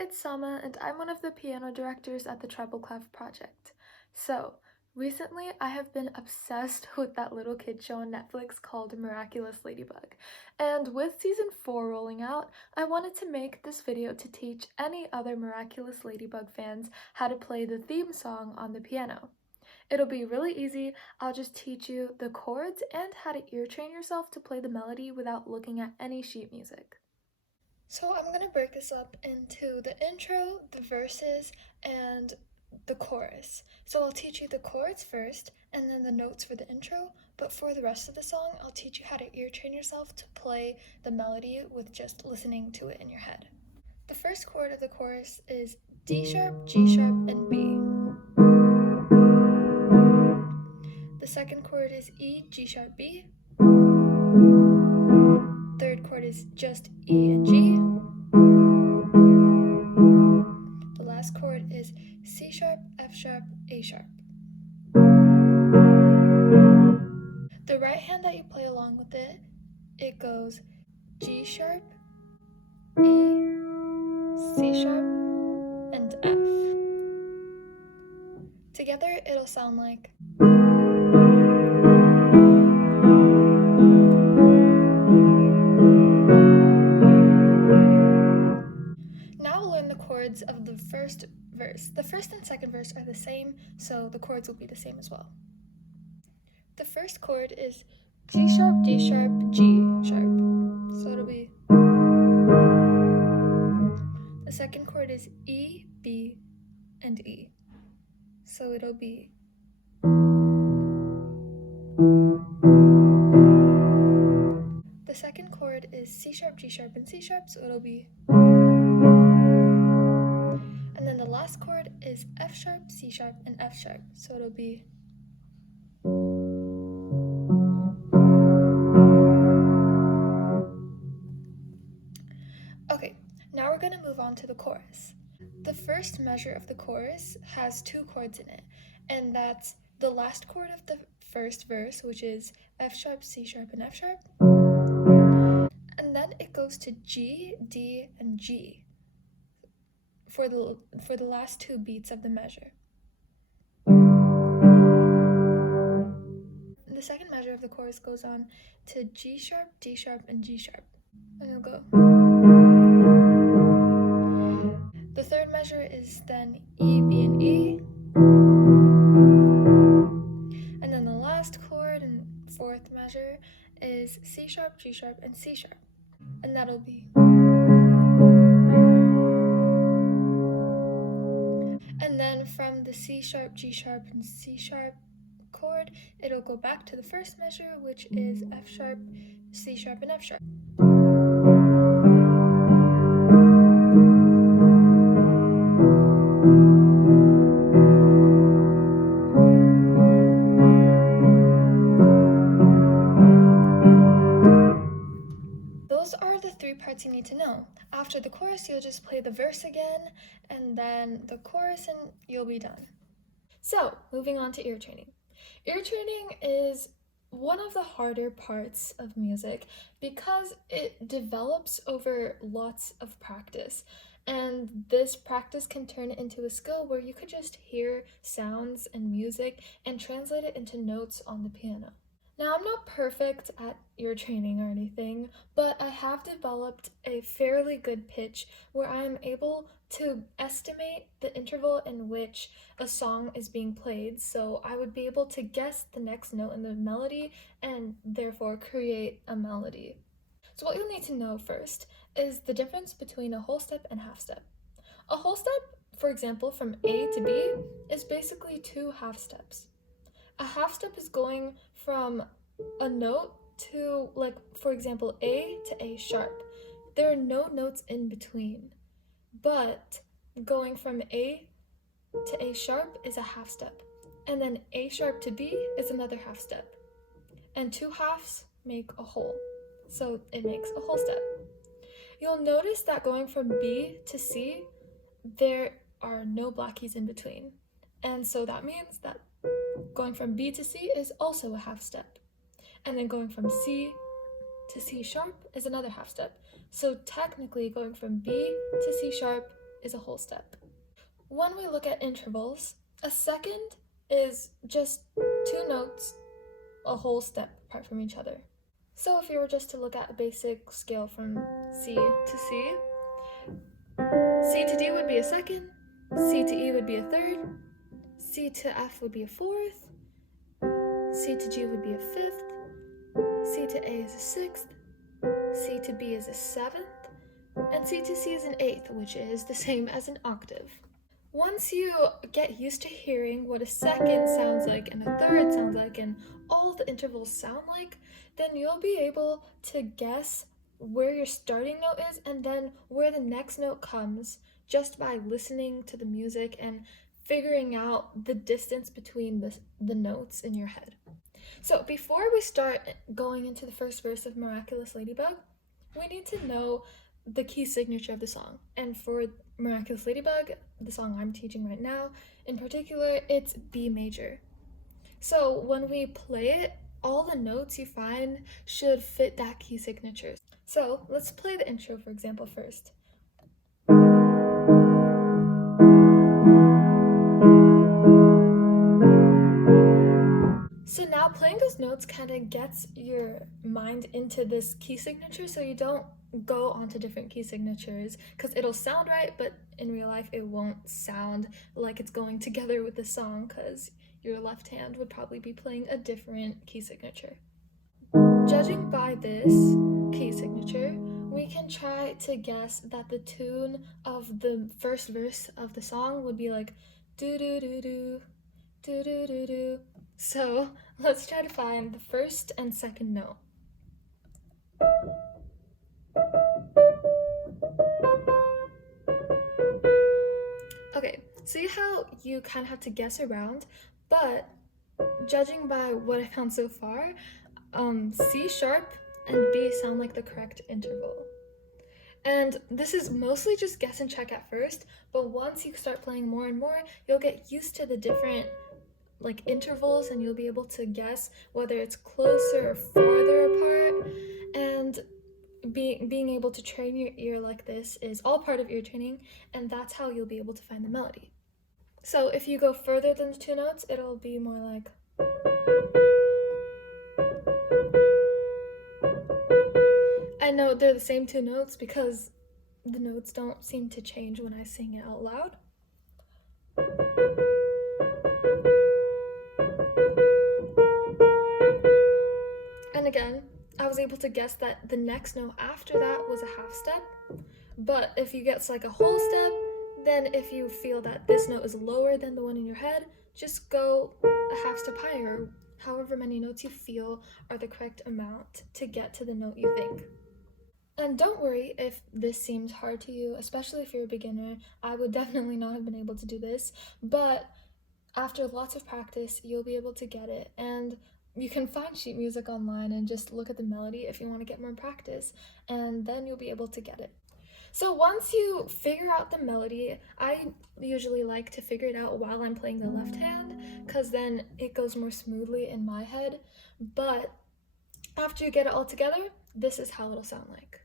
it's Sama, and I'm one of the piano directors at the Treble Clef project. So, recently I have been obsessed with that little kid show on Netflix called Miraculous Ladybug. And with season 4 rolling out, I wanted to make this video to teach any other Miraculous Ladybug fans how to play the theme song on the piano. It'll be really easy. I'll just teach you the chords and how to ear train yourself to play the melody without looking at any sheet music. So I'm going to break this up into the intro, the verses, and the chorus. So I'll teach you the chords first, and then the notes for the intro, but for the rest of the song, I'll teach you how to ear train yourself to play the melody with just listening to it in your head. The first chord of the chorus is D sharp, G sharp, and B. The second chord is E, G sharp, B. Third chord is just E and G. The last chord is C sharp, F sharp, A sharp. The right hand that you play along with it goes G sharp, E, C sharp, and F. Together it'll sound like chords of the first verse. The first and second verse are the same, so the chords will be the same as well. The first chord is G sharp, D sharp, G sharp. So it'll be. The second chord is E, B, and E. So it'll be. The second chord is C sharp, G sharp, and C sharp, so it'll be. And then the last chord is F sharp, C sharp, and F sharp, so it'll be. Okay, now we're going to move on to the chorus. The first measure of the chorus has two chords in it, and that's the last chord of the first verse, which is F sharp, C sharp, and F sharp. And then it goes to G, D, and G for the last two beats of the measure. The second measure of the chorus goes on to G sharp, D sharp, and G sharp. And it'll go. The third measure is then E, B, and E. And then the last chord and fourth measure is C sharp, G sharp, and C sharp. And that'll be. And then from the C sharp, G sharp, and C sharp chord, it'll go back to the first measure, which is F sharp, C sharp, and F sharp. Those are the three parts you need to know. After the chorus, you'll just play the verse again, and then the chorus, and you'll be done. So, moving on to ear training. Ear training is one of the harder parts of music because it develops over lots of practice. And this practice can turn into a skill where you could just hear sounds and music and translate it into notes on the piano. Now, I'm not perfect at ear training or anything, but I have developed a fairly good pitch where I am able to estimate the interval in which a song is being played, so I would be able to guess the next note in the melody and therefore create a melody. So what you'll need to know first is the difference between a whole step and half step. A whole step, for example, from A to B, is basically two half steps. A half step is going from a note to, like, for example, A to A sharp. There are no notes in between, but going from A to A sharp is a half step, and then A sharp to B is another half step, and two halves make a whole, so it makes a whole step. You'll notice that going from B to C, there are no black keys in between, and so that means that going from B to C is also a half step. And then going from C to C sharp is another half step. So technically going from B to C sharp is a whole step. When we look at intervals, a second is just 2 notes a whole step apart from each other. So if you were just to look at a basic scale from C to C, C to D would be a second, C to E would be a third, C to F would be a fourth, C to G would be a fifth, C to A is a sixth, C to B is a seventh, and C to C is an eighth, which is the same as an octave. Once you get used to hearing what a second sounds like and a third sounds like and all the intervals sound like, then you'll be able to guess where your starting note is and then where the next note comes just by listening to the music and figuring out the distance between the notes in your head. So before we start going into the first verse of Miraculous Ladybug, we need to know the key signature of the song. And for Miraculous Ladybug, the song I'm teaching right now, in particular, it's B major. So when we play it, all the notes you find should fit that key signature. So let's play the intro, for example, first. So now playing those notes kind of gets your mind into this key signature so you don't go onto different key signatures because it'll sound right, but in real life it won't sound like it's going together with the song because your left hand would probably be playing a different key signature. Judging by this key signature, we can try to guess that the tune of the first verse of the song would be like do do do do do do do do. So let's try to find the first and second note. Okay, see how you kind of have to guess around, but judging by what I found so far, C sharp and B sound like the correct interval. And this is mostly just guess and check at first, but once you start playing more and more, you'll get used to the different intervals and you'll be able to guess whether it's closer or farther apart. And being able to train your ear like this is all part of ear training, and that's how you'll be able to find the melody. So if you go further than the 2 notes, it'll be more like. I know they're the same 2 notes because the notes don't seem to change when I sing it out loud. And again, I was able to guess that the next note after that was a half step. But if you get like a whole step, then if you feel that this note is lower than the one in your head, just go a half step higher, however many notes you feel are the correct amount to get to the note you think. And don't worry if this seems hard to you, especially if you're a beginner. I would definitely not have been able to do this, but after lots of practice, you'll be able to get it. And you can find sheet music online and just look at the melody if you want to get more practice, and then you'll be able to get it. So once you figure out the melody, I usually like to figure it out while I'm playing the left hand because then it goes more smoothly in my head. But after you get it all together, this is how it'll sound like.